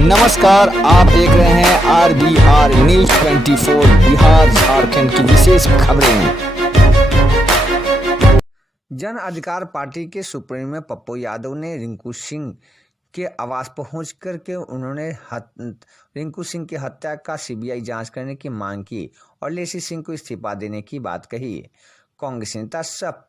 नमस्कार, आप देख रहे हैं RBR न्यूज 24 बिहार झारखंड की विशेष खबरें। जन अधिकार पार्टी के सुप्रीमो पप्पू यादव ने रिंकू सिंह के आवास पहुंच कर के उन्होंने रिंकू सिंह की हत्या का सीबीआई जांच करने की मांग की और लेसी सिंह को इस्तीफा देने की बात कही। कांग्रेस नेता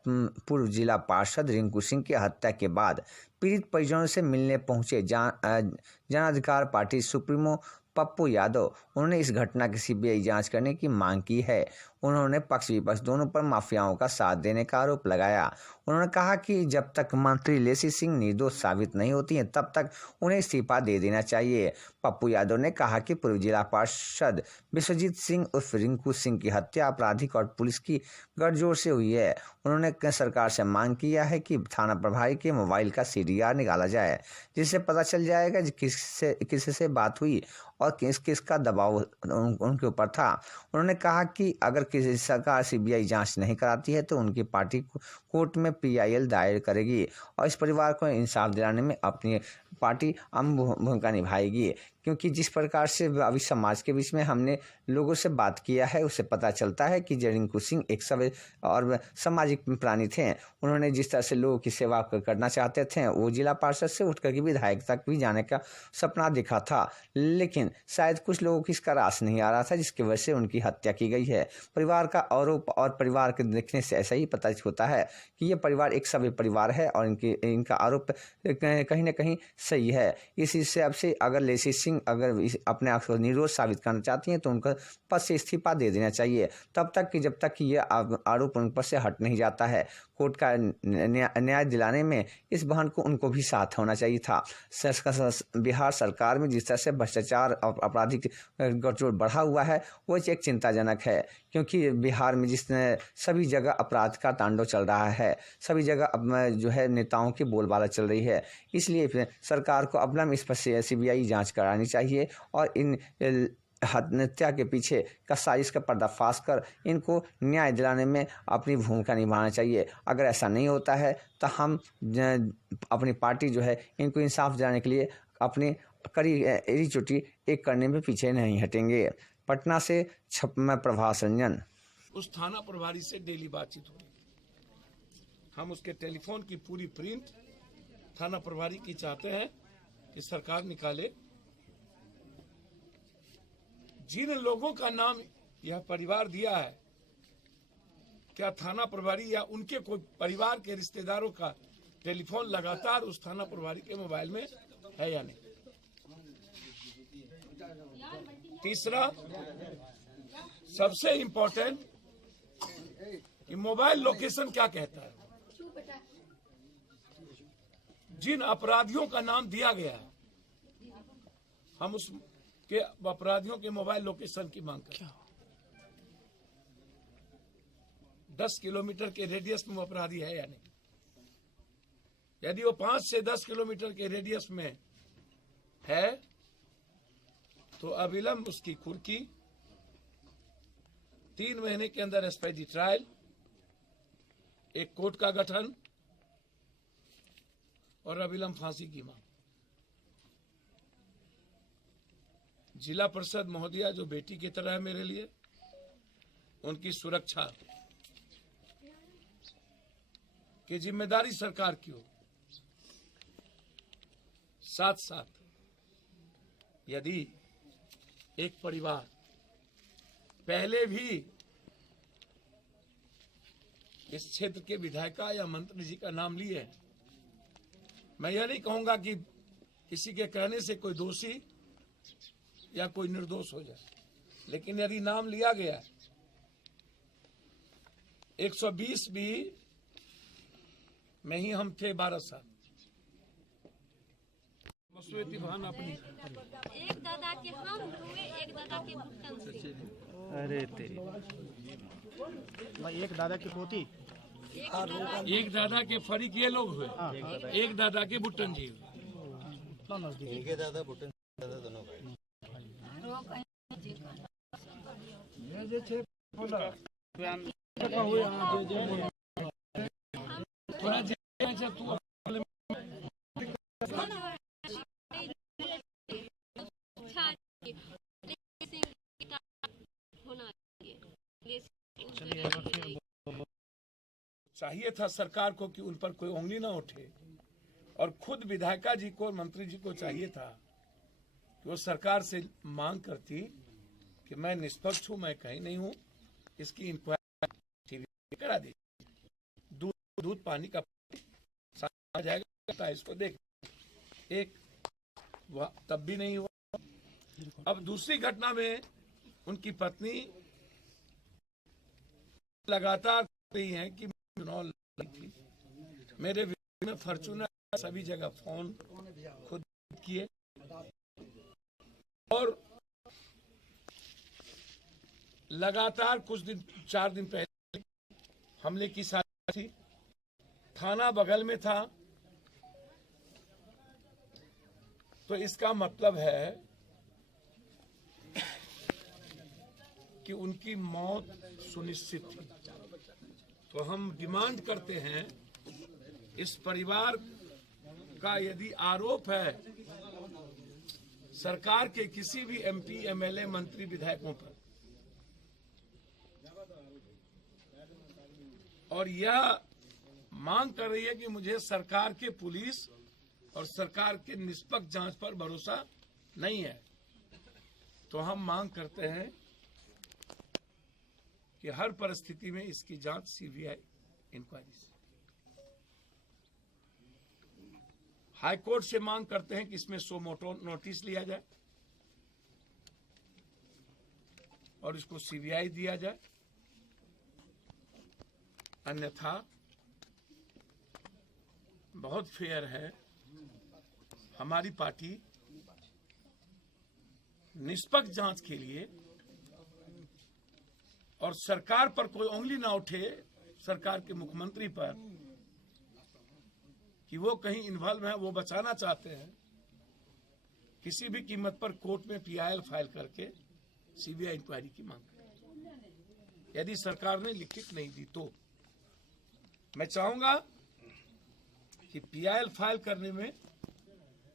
पूर्व जिला पार्षद रिंकू सिंह की हत्या के बाद पीड़ित परिजनों से मिलने पहुंचे जन अधिकार पार्टी सुप्रीमो पप्पू यादव उन्होंने इस घटना की सीबीआई जांच करने की मांग की है। उन्होंने पक्ष विपक्ष दोनों पर माफियाओं का साथ देने का आरोप लगाया। उन्होंने कहा कि जब तक मंत्री लेसी सिंह निर्दोष साबित नहीं होती हैं तब तक उन्हें इस्तीफा दे देना चाहिए। पप्पू यादव ने कहा कि पूर्व जिला पार्षद विश्वजीत सिंह उर्फ रिंकू सिंह की हत्या आपराधिक और पुलिस की गठजोड़ से हुई है। उन्होंने सरकार से मांग किया है कि थाना प्रभारी के मोबाइल का CDR निकाला जाए, जिससे पता चल जाएगा किससे बात हुई और किसका दबाव उनके ऊपर था। उन्होंने कहा कि अगर किसी सरकार सीबीआई जांच नहीं कराती है तो उनकी पार्टी कोर्ट में PIL दायर करेगी और इस परिवार को इंसाफ दिलाने में अपनी पार्टी अहम भूमिका निभाएगी, क्योंकि जिस प्रकार से अभी समाज के बीच में हमने लोगों से बात किया है उससे पता चलता है कि रिंकू सिंह एक सभ्य और सामाजिक प्राणी थे। उन्होंने जिस तरह से लोगों की सेवा करना चाहते थे, वो जिला पार्षद से उठकर के विधायक तक भी जाने का सपना देखा था, लेकिन शायद कुछ लोगों की इसका रास नहीं आ रहा था, जिसकी वजह से उनकी हत्या की गई है। परिवार का आरोप और परिवार के देखने से ऐसा ही पता होता है कि ये परिवार एक सभ्य परिवार है और इनका आरोप कहीं ना कहीं सही है। इस हिसाब से अगर लेसी सिंह अगर अपने आप को निर्दोष साबित करना चाहती हैं तो उनका पद से इस्तीफा दे देना चाहिए, तब तक कि जब तक कि ये आरोप उन पर से हट नहीं जाता है। कोर्ट का न्याय दिलाने में इस बहन को उनको भी साथ होना चाहिए था। बिहार सरकार में जिस तरह से भ्रष्टाचार और आपराधिक गठजोड़ बढ़ा हुआ है वो एक चिंताजनक है, क्योंकि बिहार में सभी जगह अपराध का तांडव चल रहा है, सभी जगह जो है नेताओं की बोलबाला चल रही है। इसलिए सरकार को अपना इस पर CBI जांच करानी चाहिए और इन हत्या के पीछे का साजिश का पर्दाफाश कर इनको न्याय दिलाने में अपनी भूमिका निभाना चाहिए। अगर ऐसा नहीं होता है तो हम अपनी पार्टी जो है इनको इंसाफ दिलाने के लिए अपनी कड़ी चोटी एक करने में पीछे नहीं हटेंगे। पटना से मैं प्रभास रंजन। उस थाना प्रभारी से डेली बातचीत हुई, हम उसके टेलीफोन की पूरी प्रिंट थाना प्रभारी की चाहते हैं कि सरकार निकाले। जिन लोगों का नाम यह परिवार दिया है, क्या थाना प्रभारी या उनके कोई परिवार के रिश्तेदारों का टेलीफोन लगातार उस थाना प्रभारी के मोबाइल में है या नहीं? तीसरा, सबसे इंपॉर्टेंट कि मोबाइल लोकेशन क्या कहता है। जिन अपराधियों का नाम दिया गया है, हम उस के अपराधियों के मोबाइल लोकेशन की मांग करते हैं। 10 किलोमीटर के रेडियस में वो अपराधी है या नहीं? यदि वो 5 से 10 किलोमीटर के रेडियस में है तो अविलंब उसकी कुर्की, 3 महीने के अंदर SPID ट्रायल, एक कोर्ट का गठन और अविलंब फांसी की मांग। जिला परिषद महोदया जो बेटी की तरह है मेरे लिए, उनकी सुरक्षा की जिम्मेदारी सरकार की हो। साथ साथ यदि एक परिवार पहले भी इस क्षेत्र के विधायिका या मंत्री जी का नाम लिए हैं, मैं यह नहीं कहूंगा कि किसी के कहने से कोई दोषी या कोई निर्दोष हो जाए, लेकिन यदि नाम लिया गया 120 भी में ही हम थे 12 साल। अपनी एक दादा के हम हुए, एक दादा के भुट्टन से। अरे तेरी भाई, एक दादा की पोती, एक दादा के फरीक ये लोग हुए, एक दादा के भुट्टन जी हुए। दादा बुटन दादा दोनों थोड़ा चाहिए था सरकार को कि उन पर कोई उंगली ना उठे, और खुद विधायिका जी को और मंत्री जी को चाहिए था कि वो सरकार से मांग करती कि मैं निष्पक्ष हूं, मैं कहीं नहीं हूं, इसकी इंक्वायरी करा दी, दूध पानी का आ जाएगा, इसको देख। एक तब भी नहीं हुआ। अब दूसरी घटना में उनकी पत्नी लगातार रही है कि चुनाव लड़ी थी, मेरे में फॉर्च्यूनर सभी जगह फोन खुद किए, और लगातार कुछ दिन 4 दिन पहले हमले की साजिश थी, थाना बगल में था। तो इसका मतलब है कि उनकी मौत सुनिश्चित थी। तो हम डिमांड करते हैं, इस परिवार का यदि आरोप है सरकार के किसी भी एमपी, एमएलए, मंत्री, विधायकों पर, और यह मांग कर रही है कि मुझे सरकार के पुलिस और सरकार के निष्पक्ष जांच पर भरोसा नहीं है, तो हम मांग करते हैं कि हर परिस्थिति में इसकी जांच सीबीआई इंक्वायरी से। हाई कोर्ट से मांग करते हैं कि इसमें सो मोटो नोटिस लिया जाए और इसको सीबीआई दिया जाए, अन्यथा बहुत फेयर है, हमारी पार्टी निष्पक्ष जांच के लिए, और सरकार पर कोई उंगली ना उठे, सरकार के मुख्यमंत्री पर, कि वो कहीं इन्वॉल्व है, वो बचाना चाहते हैं, किसी भी कीमत पर कोर्ट में पीआईएल फाइल करके सीबीआई इंक्वायरी की मांग करें। यदि सरकार ने लिखित नहीं दी तो मैं चाहूंगा कि पीआईएल फाइल करने में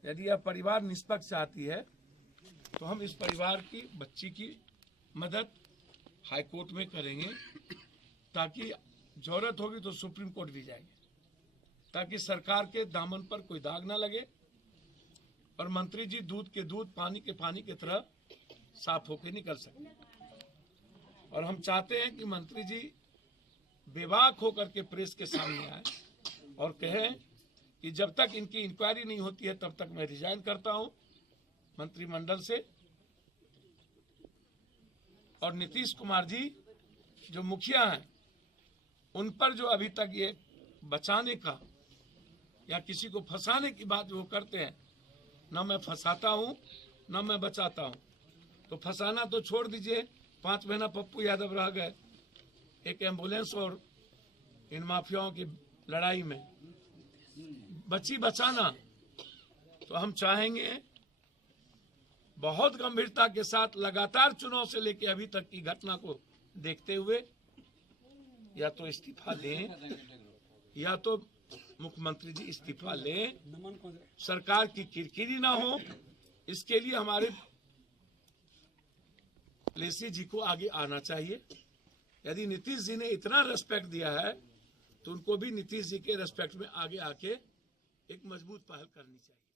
यदि यह परिवार निष्पक्ष चाहती है तो हम इस परिवार की बच्ची की मदद हाई कोर्ट में करेंगे, ताकि जरूरत होगी तो सुप्रीम कोर्ट भी जाएंगे, ताकि सरकार के दामन पर कोई दाग ना लगे और मंत्री जी दूध के दूध, पानी के पानी की तरह साफ होकर निकल सके। और हम चाहते हैं कि मंत्री जी बेबाक होकर के प्रेस के सामने आए और कहें कि जब तक इनकी इंक्वायरी नहीं होती है तब तक मैं रिजाइन करता हूं मंत्रिमंडल से। और नीतीश कुमार जी जो मुखिया हैं, उन पर जो अभी तक ये बचाने का या किसी को फंसाने की बात वो करते हैं, न मैं फंसाता हूं न मैं बचाता हूं। तो फंसाना तो छोड़ दीजिए, 5 महीना पप्पू यादव रह गए एक एम्बुलेंस और इन माफियाओं की लड़ाई में, बची बचाना। तो हम चाहेंगे बहुत गंभीरता के साथ लगातार चुनाव से लेकर अभी तक की घटना को देखते हुए या तो इस्तीफा दें या तो मुख्यमंत्री जी इस्तीफा लें, सरकार की किरकिरी ना हो। इसके लिए हमारे लेसी जी को आगे आना चाहिए। यदि नीतीश जी ने इतना रेस्पेक्ट दिया है तो उनको भी नीतीश जी के रेस्पेक्ट में आगे आके एक मजबूत पहल करनी चाहिए।